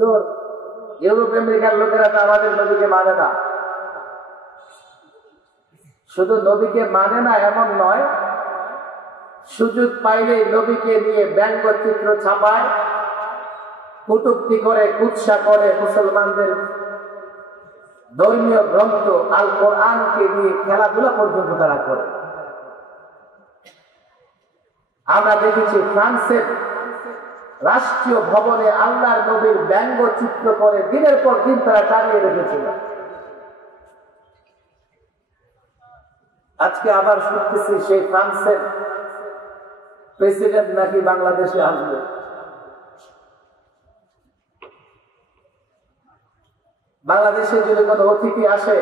হুজুর ইউরোপ আমেরিকার লোকেরা তো আমাদের নবীকে মানে না। শুধু নবীকে মানে না এমন নয়, সুযোগ পাইলে নবীকে নিয়ে ব্যঙ্গচিত্র ছাপায়, কটূক্তি করে, কুৎসা করে, মুসলমানদের ধর্মীয় গ্রন্থ আল কোরআনকে নিয়ে খেলাধুলা পর্যন্ত তারা করে। আমরা দেখেছি ফ্রান্সের রাষ্ট্রীয় ভবনে আল্লাহর নবীর ব্যঙ্গচিত্র করে দিনের পর দিন তারা টানিয়ে রেখেছিল। আজকে আবার শুনতেছি সেই ফ্রান্সের প্রেসিডেন্ট নাকি বাংলাদেশে আসবে। বাংলাদেশে যদি কোনো অতিথি আসে,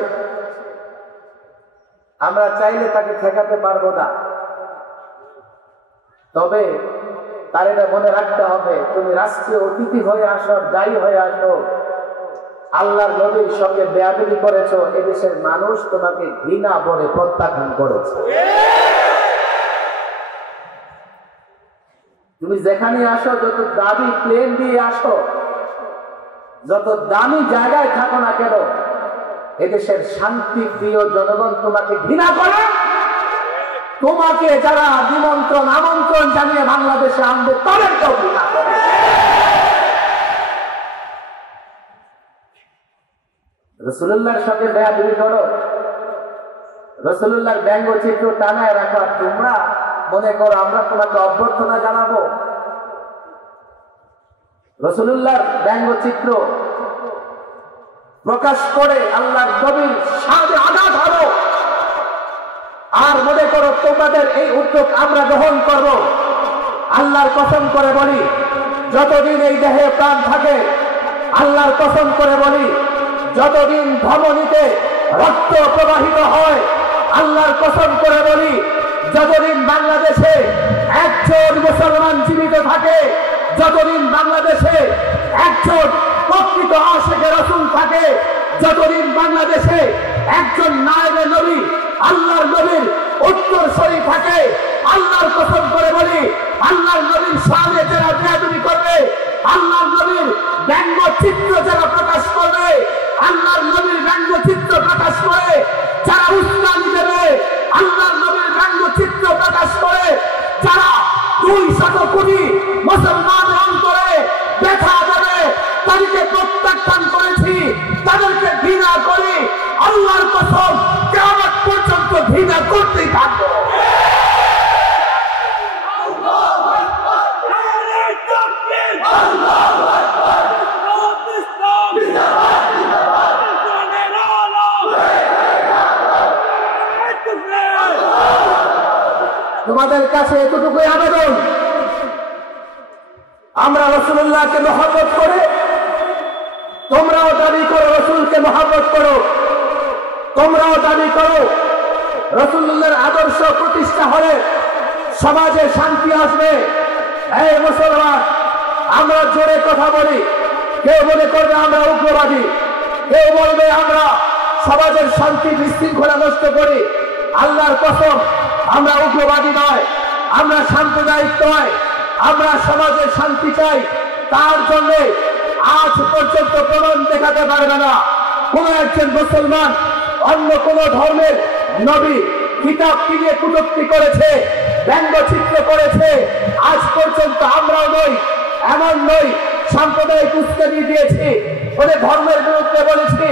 আমরা চাইলে তাকে ঠেকাতে পারবো না, তবে তার এটা মনে রাখতে হবে, তুমি রাষ্ট্রীয় অতিথি হয়ে আসো, যাই হয়ে আসো, আল্লাহর নবীর সঙ্গে বেয়াদবি করেছো, এদেশের মানুষ তোমাকে ঘৃণা বলে প্রত্যাখ্যান করেছে। তুমি যেখানে আসো, যত দামি প্লেন দিয়ে আসো, যত দামি জায়গায় থাকো না কেন, এদেশের শান্তি প্রিয় জনগণ তোমাকে ঘৃণা করে। তোমাকে যারা নিমন্ত্রণ আমন্ত্রণ জানিয়ে বাংলাদেশে আনবে তাদেরকেও ঘৃণা করে। রাসূলুল্লাহর সঙ্গে বেয়াদবি করো, রাসূলুল্লাহর ব্যঙ্গচিত্র টানায় রাখা, তোমরা মনে করো আমরা তোমাকে অভ্যর্থনা জানাবো। রাসূলুল্লাহর ব্যঙ্গচিত্র প্রকাশ করে আল্লাহর নবীর শানে আঘাত হানো, আর মনে করো তোমাদের এই উদ্যোগ আমরা গ্রহণ করব। আল্লাহর কসম করে বলি, যতদিন এই দেহে প্রাণ থাকে, আল্লাহর কসম করে বলি, যতদিন ধমনীতে রক্ত প্রবাহিত হয়, আল্লাহর কসম করে বলি, যতদিন বাংলাদেশে একজন মুসলমান জীবিত থাকে, যতদিন বাংলাদেশে একজন প্রকৃত আশিকে রাসূল থাকে, যতদিন বাংলাদেশে একজন নায়েবে নবী আল্লাহর নবীর উত্তরসূরি থাকে, আল্লাহর কসম করে বলি, আল্লাহর নবীর শানে যারা বেয়াদবি করবে, আল্লাহর নবীর ব্যঙ্গচিত্র যারা প্রকাশ করবে, আল্লাহর নবীর ব্যঙ্গচিত্র প্রকাশ করে যারা উস্কানি দেবে, আল্লাহর নবীর ব্যঙ্গচিত্র প্রকাশ করে যারা 200 কোটি মুসলমানের অন্তরে ব্যথা দেবে, তাদেরকে প্রত্যাখ্যান করেছি, তাদেরকে ঘৃণা করি। আল্লাহর কসম, কিয়ামত পর্যন্ত ঘৃণা করতেই থাকবো। তোমাদের কাছে এতটুকুই আবেদন, আমরা রাসূলুল্লাহকে মহব্বত করে, তোমরাও দাবি করো রাসূলকে মহব্বত করো, তোমরাও দাবি করো রাসূলুল্লাহর আদর্শ প্রতিষ্ঠা হলে সমাজে শান্তি আসবে। এই মুসলমান, আমরা জোরে কথা বলি, কেউ মনে করবে আমরা উগ্রবাদী, কেউ বলবে আমরা সমাজের শান্তি বিশৃঙ্খলা নষ্ট করি। আল্লাহর কসম, আমরা উগ্রবাদী নয়, আমরা সাম্প্রদায়িক নয়, আমরা সমাজের শান্তি চাই। তার জন্য আজ পর্যন্ত প্রমাণ দেখাতে পারবে না কোন একজন মুসলমান অন্য কোন ধর্মের নবী কিতাব কিনে কটূক্তি করেছে, ব্যঙ্গচিত্র করেছে। আজ পর্যন্ত আমরাও নই, এমন নই সাম্প্রদায়িক উস্কানি দিয়েছি, ওদের ধর্মের বিরুদ্ধে বলেছি,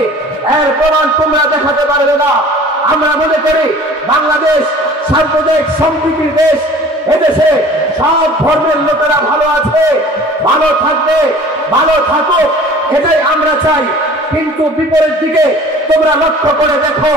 এর প্রমাণ তোমরা দেখাতে পারবে না। আমরা মনে করি বাংলাদেশ সাম্প্রদায়িক সম্প্রীতির দেশ, এদেশে সব ধর্মের লোকেরা ভালো আছে, ভালো থাকবে, ভালো থাকুক, এটাই আমরা চাই। কিন্তু বিপরীত দিকে তোমরা লক্ষ্য করে দেখো,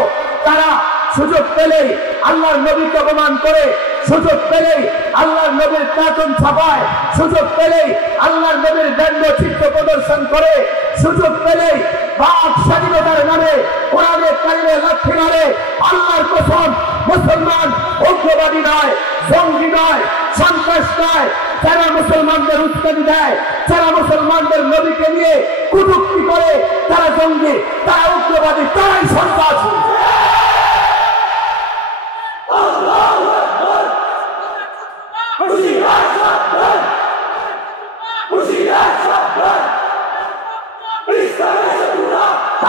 তারা সুযোগ পেলেই আল্লাহর নবীকে অপমান করে, সুযোগ পেলেই আল্লাহর নবীর কার্টুন ছাপায়, সুযোগ পেলেই আল্লাহর নবীর ব্যঙ্গচিত্র প্রদর্শন করে, সুযোগ পেলেই বাক স্বাধীনতার নামে কোরআনের কারিমে লাথি মারে। আল্লাহর কসম, মুসলমান উগ্রবাদী নয়, জঙ্গি নয়, সন্ত্রাস নয়। যারা মুসলমানদের উস্কানি দেয়, যারা মুসলমানদের নবীকে নিয়ে কটূক্তি করে, তারা জঙ্গি, তারা উগ্রবাদী, তারাই সন্ত্রাসী।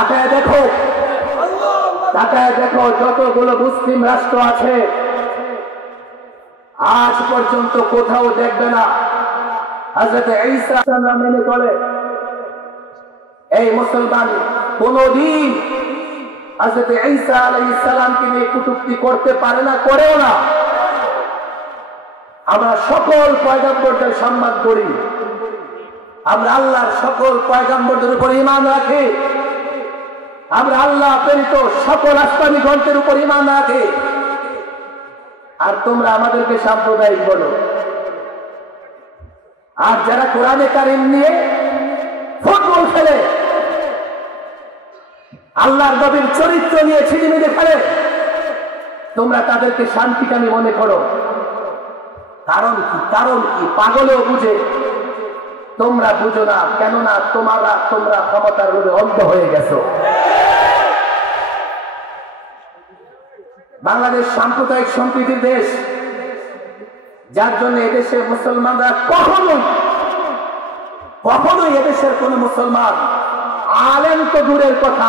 তাকায় দেখো, তাকায় দেখো, যতগুলো মুসলিম রাষ্ট্র আছে আজ পর্যন্ত কোথাও দেখবে না হযরত ঈসা মেনে চলে। এই মুসলমান কোনদিন হযরত ঈসা আলাইহিস সালামকে নিয়ে কটূক্তি করতে পারে না, করেও না। আমরা সকল পয়গম্বরদের সম্মান করি, আমরা আল্লাহর সকল পয়গম্বরদের উপর ঈমান রাখি, আমরা আল্লাহ প্রেরিত সকল আসমানী গ্রন্থের উপর ঈমান রাখি। আর তোমরা আমাদেরকে সাম্প্রদায়িক বলো। আর যারা কোরআনে কারীম নিয়ে ফুটবল খেলে, আল্লাহর নবীর চরিত্র নিয়ে ছিনিমিনি খেলে, তোমরা তাদেরকে শান্তিকামী মনে করো। কারণ কি? কারণ কি? পাগলেও বুঝে, তোমরা বুঝো না। কেননা তোমরা ক্ষমতার লোভে অন্ধ হয়ে গেছো। বাংলাদেশ সাম্প্রদায়িক সম্প্রীতির দেশ, যার জন্য এদেশে মুসলমানরা কখনোই এদেশের কোন মুসলমান, আলেম তো দূরের কথা,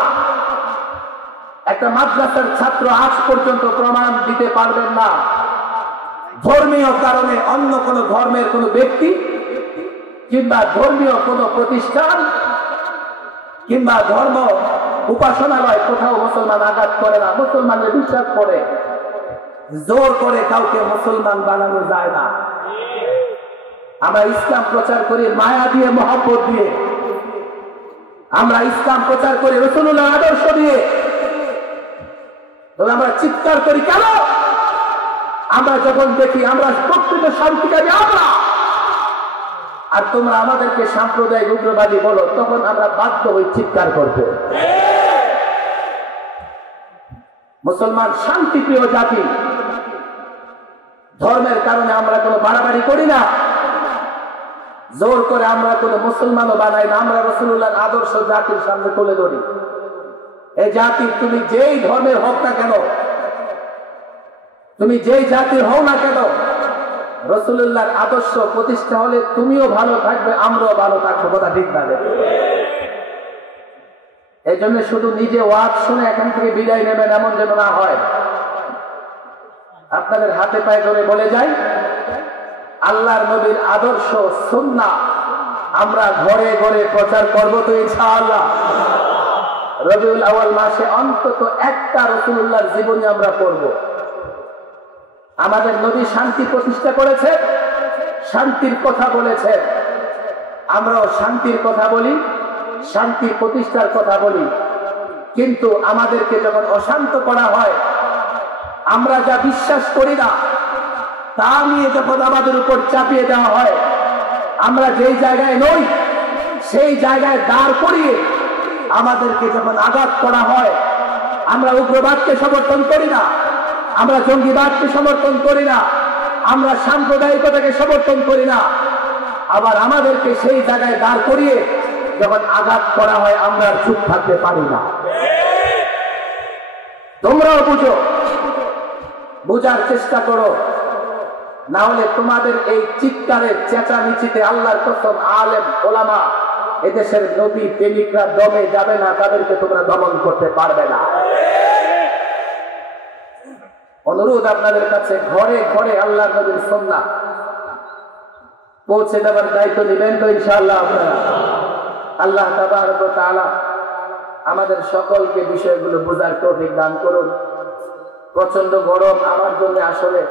একটা মাদ্রাসার ছাত্র আজ পর্যন্ত প্রমাণ দিতে পারবেন না ধর্মীয় কারণে অন্য কোন ধর্মের কোন ব্যক্তি কিংবা ধর্মীয় কোন প্রতিষ্ঠান কিংবা ধর্ম উপাসনালয় কোথাও মুসলমান আঘাত করে না। মুসলমানের বিশ্বাস করে, জোর করে কাউকে মুসলমান বানানো যায় না। আমরা ইসলাম প্রচার করি মায়া দিয়ে, মহব্বত দিয়ে। আমরা ইসলাম প্রচার করি রাসূলুল্লাহর আদর্শ দিয়ে। তবে আমরা চিৎকার করি কেন? আমরা যখন দেখি আমরা প্রকৃত শান্তিকামী আমরা, আর তোমরা আমাদেরকে সাম্প্রদায়িক উগ্রবাদী বলো, তখন আমরা বাধ্য হই চিৎকার করতে। মুসলমান শান্তিপ্রিয় জাতি, ধর্মের কারণে আমরা কোনো বাড়াবাড়ি করি না, জোর করে আমরা কোনো মুসলমানও বানাই না। আমরা রাসূলুল্লাহর আদর্শ জাতির সামনে তুলে ধরি। এই জাতি তুমি যেই ধর্মের হোক না কেন, তুমি যেই জাতির হও না কেন, রাসূলুল্লাহর আদর্শ প্রতিষ্ঠা হলে তুমিও ভালো থাকবে, আমরাও ভালো থাকবো। কথা ঠিক না? এই জন্য শুধু নিজে ওয়াজ শুনে এখান থেকে বিদায় নেবেন এমন যেন না হয়। আপনাদের হাতে পায়ে ধরে বলে যাই, আল্লাহর নবীর আদর্শ সুন্নাহ আমরা ঘরে ঘরে প্রচার করব তো ইনশাআল্লাহ। রবিউল আউয়াল মাসে অন্তত একটা রাসূলুল্লাহর জীবনী আমরা পড়ব। আমাদের নবী শান্তি প্রতিষ্ঠা করেছে, শান্তির কথা বলেছে, আমরাও শান্তির কথা বলি, শান্তি প্রতিষ্ঠার কথা বলি। কিন্তু আমাদেরকে যখন অশান্ত করা হয়, আমরা যা বিশ্বাস করি না তা নিয়ে যখন আমাদের উপর চাপিয়ে দেওয়া হয়, আমরা যেই জায়গায় নই সেই জায়গায় দাঁড় করিয়ে আমাদেরকে যখন আঘাত করা হয়, আমরা উগ্রবাদকে সমর্থন করি না, আমরা জঙ্গিবাদকে সমর্থন করি না, আমরা সাম্প্রদায়িকতাকে সমর্থন করি না, আবার আমাদেরকে সেই জায়গায় দাঁড় করিয়ে যখন আঘাত করা হয় আমরা চুপ থাকতে পারি না। তোমরাও বুঝো, বুঝার চেষ্টা করো, না হলে তোমাদের এই চিৎকারের চেঁচামেচিতে আল্লাহর কসম আলেম ওলামা এদেশের নবী প্রেমিকরা দমে যাবে না, তাদেরকে তোমরা দমন করতে পারবে না। অনুরোধ আপনাদের কাছে, ঘরে ঘরে আল্লাহর নবীর সুন্নাহ পৌঁছে দেওয়ার দায়িত্ব নেবেন তো ইনশাআল্লাহ আপনারা। আল্লাহ তাবারক ওয়া তাআলা আমাদের সকলকে বিষয়গুলো বোঝার তৌফিক দান করুন। প্রচন্ড গরম, আমার জন্য আসলে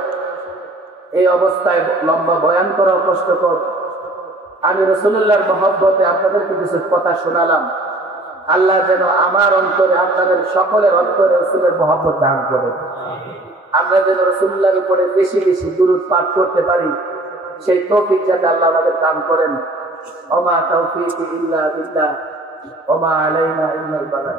এই অবস্থায় লম্বা বয়ান করা কষ্টকর। আমি রাসূলুল্লাহর মহব্বতে আপনাদেরকে কিছু কথা শোনালাম। আল্লাহ যেন আমার অন্তরে, আপনাদের সকলের অন্তরে রাসূলের মহব্বত দান করেন। আমরা যেন রাসূলুল্লাহর উপরে বেশি বেশি দুরূদ পাঠ করতে পারি, সেই তৌফিক যাতে আল্লাহ আমাদের দান করেন। ওমা তাওফীকি ইল্লা বিল্লাহ ওমা আলাইনা ইল্লাল বালাগ।